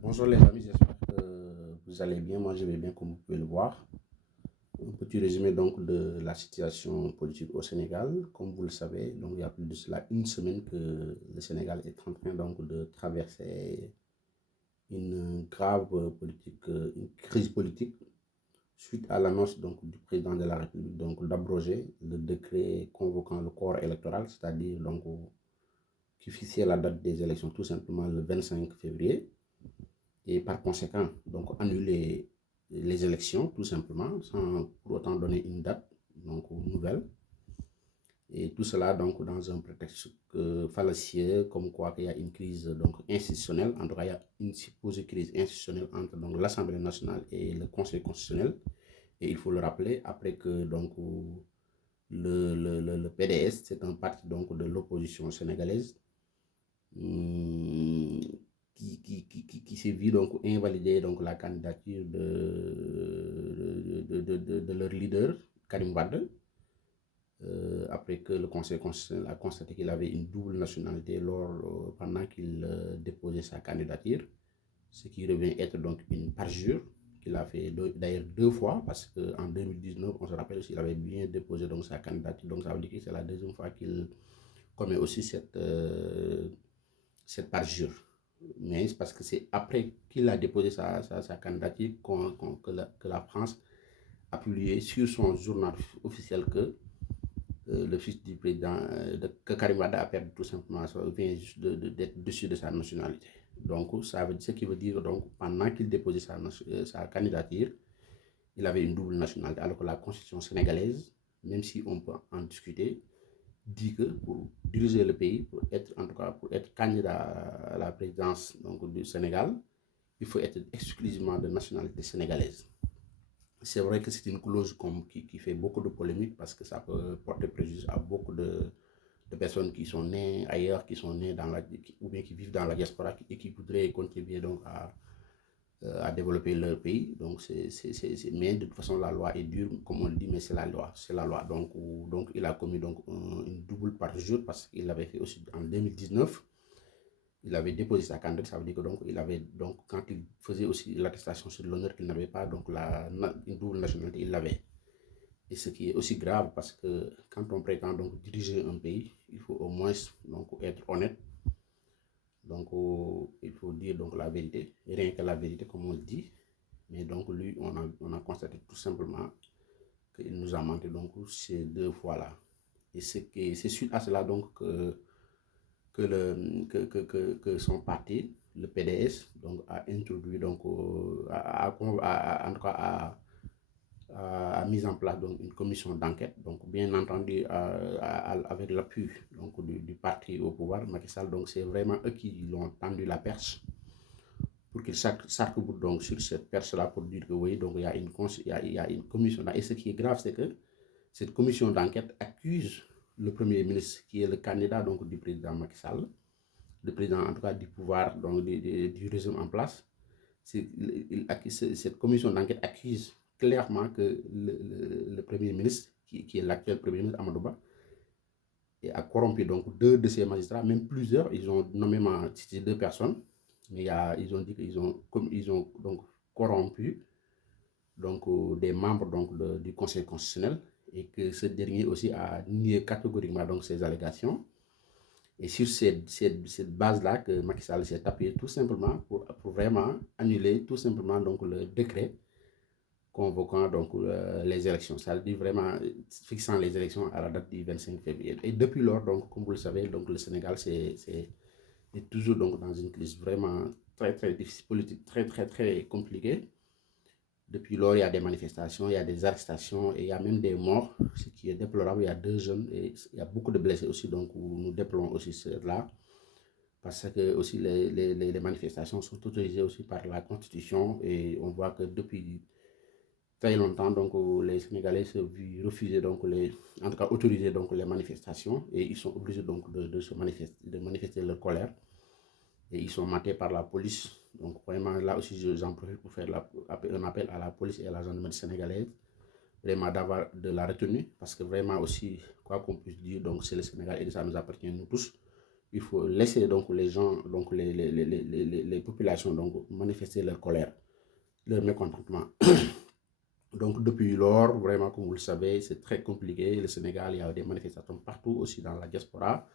Bonjour les amis, j'espère que vous allez bien. Moi, je vais bien comme vous pouvez le voir. Un petit résumé donc de la situation politique au Sénégal. Comme vous le savez, donc il y a plus de cela une semaine que le Sénégal est en train donc de traverser une grave politique, une crise politique suite à l'annonce donc du président de la République donc d'abroger le décret convoquant le corps électoral, c'est-à-dire donc qui fixait la date des élections tout simplement le 25 février. Et par conséquent, donc annuler les élections tout simplement sans pour autant donner une date donc nouvelle. Et tout cela donc dans un prétexte fallacieux comme quoi il y a une crise donc institutionnelle, en tout cas il y a une supposée crise institutionnelle entre donc l'Assemblée nationale et le Conseil constitutionnel. Et il faut le rappeler après que donc le PDS, c'est un parti donc de l'opposition sénégalaise, hum, qui s'est vu donc invalider donc la candidature de leur leader, Karim Wade, après que le Conseil constitutionnel a constaté qu'il avait une double nationalité pendant qu'il déposait sa candidature, ce qui revient être donc une parjure qu'il a fait d'ailleurs deux fois, parce qu'en 2019, on se rappelle s'il avait bien déposé donc sa candidature, donc ça veut dire que c'est la deuxième fois qu'il commet aussi cette parjure. Mais c'est parce que c'est après qu'il a déposé sa candidature que la France a publié sur son journal officiel que le fils du président, que Karim Wade a perdu tout simplement, vient juste d'être dessus de sa nationalité. Donc, ça veut dire, ce qui veut dire, donc, pendant qu'il déposait sa candidature, il avait une double nationalité, alors que la constitution sénégalaise, même si on peut en discuter, dit que pour diriger le pays, pour être, en tout cas, pour être candidat à la présidence donc, du Sénégal, il faut être exclusivement de nationalité sénégalaise. C'est vrai que c'est une clause qui fait beaucoup de polémiques parce que ça peut porter préjudice à beaucoup de personnes qui sont nées ailleurs, qui sont nées ou bien qui vivent dans la diaspora et qui voudraient contribuer donc à développer leur pays. Donc, mais de toute façon, la loi est dure, comme on le dit, mais c'est la loi. C'est la loi. Donc, il a commis donc, une double parjure parce qu'il l'avait fait aussi en 2019. Il avait déposé sa candidature, ça veut dire que donc, il avait donc, quand il faisait aussi l'attestation sur l'honneur qu'il n'avait pas donc une double nationalité, il l'avait. Et ce qui est aussi grave parce que quand on prétend donc diriger un pays, il faut au moins donc être honnête. Donc il faut dire donc la vérité, rien que la vérité comme on le dit. Mais donc lui, on a constaté tout simplement qu'il nous a menti donc ces deux fois-là. Et c'est suite à cela donc que son parti, le PDS, donc, a introduit, donc, en tout cas, a mis en place donc, une commission d'enquête, donc bien entendu avec l'appui donc, du parti au pouvoir, Macky Sall, donc c'est vraiment eux qui l'ont tendu la perche pour qu'ils s'arc-boutent donc sur cette perche-là pour dire que oui, donc il y a une commission. Et ce qui est grave, c'est que cette commission d'enquête accuse le Premier ministre, qui est le candidat donc, du président Macky Sall, le président en tout cas du pouvoir donc, du régime en place. Cette commission d'enquête accuse clairement que le Premier ministre, qui est l'actuel Premier ministre Amadouba, a corrompu donc deux de ses magistrats, même plusieurs. Ils ont nommément cité deux personnes, mais ils ont dit qu'ils ont donc corrompu donc, des membres donc, du Conseil constitutionnel et que ce dernier aussi a nié catégoriquement donc, ces allégations. Et sur cette base-là que Macky Sall s'est appuyé tout simplement pour vraiment annuler tout simplement donc, le décret convoquant donc, les élections. Ça veut dire vraiment fixant les élections à la date du 25 février. Et depuis lors, donc, comme vous le savez, donc, le Sénégal est toujours donc, dans une crise vraiment très, très difficile, politique très, très, très compliquée. Depuis lors, il y a des manifestations, il y a des arrestations et il y a même des morts, ce qui est déplorable. Il y a deux jeunes et il y a beaucoup de blessés aussi, donc nous déplorons aussi cela parce que aussi les manifestations sont autorisées aussi par la Constitution et on voit que depuis très longtemps, donc les Sénégalais se vu refuser donc en tout cas autoriser donc les manifestations et ils sont obligés donc de manifester leur colère et ils sont matés par la police. Donc vraiment là aussi j'en profite pour faire un appel à la police et à la gendarmerie sénégalaise vraiment d'avoir de la retenue parce que vraiment aussi quoi qu'on puisse dire donc c'est le Sénégal et ça nous appartient nous tous. il faut laisser donc les gens, donc les populations donc manifester leur colère, leur mécontentement. Donc depuis lors, vraiment comme vous le savez, c'est très compliqué. Le Sénégal, il y a des manifestations partout, aussi dans la diaspora.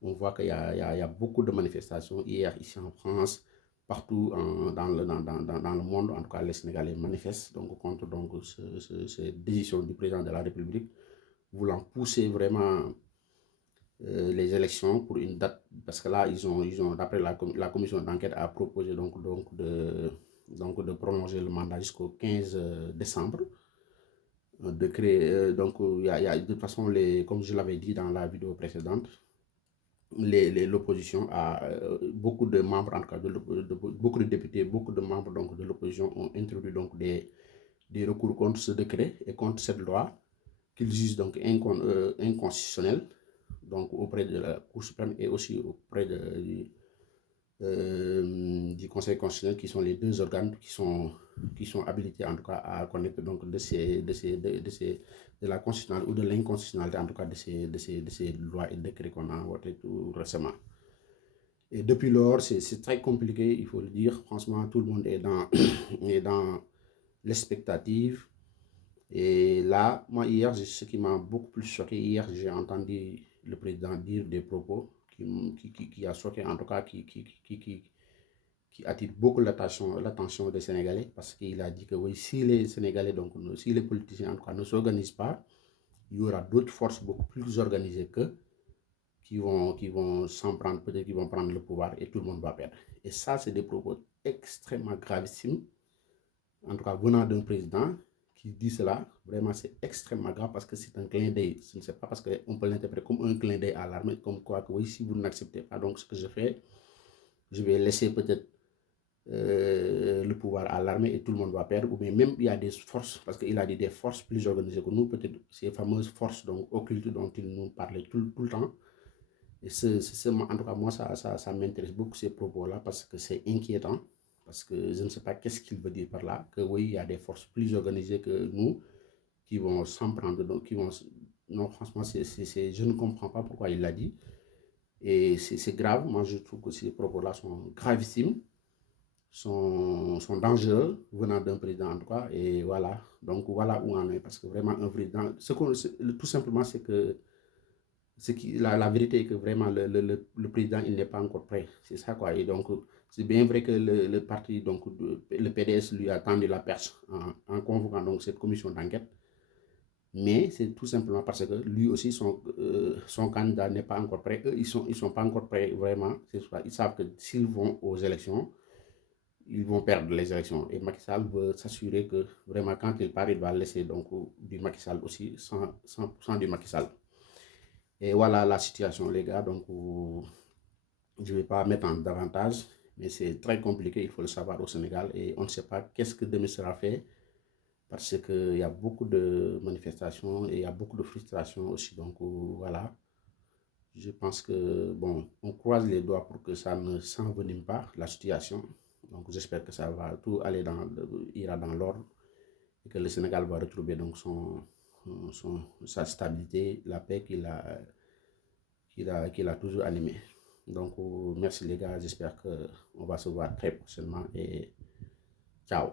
On voit qu'il y a beaucoup de manifestations. Hier, ici en France, partout dans le monde, en tout cas les Sénégalais manifestent donc, contre donc, cette décision du président de la République, voulant pousser vraiment les élections pour une date, parce que là, ils ont d'après la commission d'enquête a proposé de prolonger le mandat jusqu'au 15 décembre. De créer, donc, de toute façon, comme je l'avais dit dans la vidéo précédente, l'opposition a beaucoup de membres, en tout cas, beaucoup de députés, beaucoup de membres donc, de l'opposition ont introduit donc, des recours contre ce décret et contre cette loi qu'ils jugent donc inconstitutionnelle, donc auprès de la Cour suprême et aussi auprès du Conseil constitutionnel, qui sont les deux organes qui sont habilités en tout cas à connaître donc de la constitutionnalité ou de l'inconstitutionnalité en tout cas de ces lois et décrets qu'on a votés tout récemment. Et depuis lors, c'est très compliqué, il faut le dire. Franchement, tout le monde est dans l'expectative. Et là, moi, hier, ce qui m'a beaucoup plus choqué, hier, j'ai entendu le président dire des propos qui a choqué, en tout cas, qui attire beaucoup l'attention des Sénégalais, parce qu'il a dit que oui, si les Sénégalais, donc si les politiciens, en tout cas, ne s'organisent pas, il y aura d'autres forces beaucoup plus organisées qu'eux qui vont s'en prendre, peut-être qu'ils vont prendre le pouvoir et tout le monde va perdre. Et ça, c'est des propos extrêmement gravissimes, en tout cas venant d'un président qui dit cela. Vraiment, c'est extrêmement grave parce que c'est un clin d'œil. Ce n'est pas parce qu'on peut l'interpréter comme un clin d'œil à l'armée, comme quoi que oui, si vous n'acceptez pas donc ce que je fais, je vais laisser peut-être le pouvoir à l'armée et tout le monde va perdre. Ou bien même il y a des forces, parce qu'il a dit des forces plus organisées que nous, peut-être ces fameuses forces donc, occultes dont il nous parlait tout le temps. Et en tout cas, moi, ça m'intéresse beaucoup ces propos-là parce que c'est inquiétant. Parce que je ne sais pas qu'est-ce qu'il veut dire par là. Que oui, il y a des forces plus organisées que nous qui vont s'en prendre. Donc, non, franchement, je ne comprends pas pourquoi il l'a dit. Et c'est grave. Moi, je trouve que ces propos-là sont gravissimes, sont dangereux venant d'un président en tout cas. Et voilà. Donc, voilà où on est. Parce que vraiment, un président, tout simplement, c'est que la vérité est que vraiment le président il n'est pas encore prêt, c'est ça quoi. Et donc c'est bien vrai que le parti donc le PDS lui a tendu la perche en convoquant donc cette commission d'enquête, mais c'est tout simplement parce que lui aussi son candidat n'est pas encore prêt. Eux ils sont pas encore prêts vraiment, ils savent que s'ils vont aux élections ils vont perdre les élections et Macky Sall veut s'assurer que vraiment quand il part il va laisser donc du Macky Sall aussi sans du Macky Sall. Et voilà la situation, les gars. Donc, je ne vais pas mettre en davantage, mais c'est très compliqué, il faut le savoir au Sénégal. Et on ne sait pas qu'est-ce que demain sera fait, parce qu'il y a beaucoup de manifestations et il y a beaucoup de frustration aussi. Donc, voilà. Je pense que, bon, on croise les doigts pour que ça ne s'envenime pas, la situation. Donc, j'espère que ça va tout aller ira dans l'ordre et que le Sénégal va retrouver donc sa stabilité, la paix qu'il a toujours animé. Donc, merci les gars, j'espère qu'on va se voir très prochainement et ciao.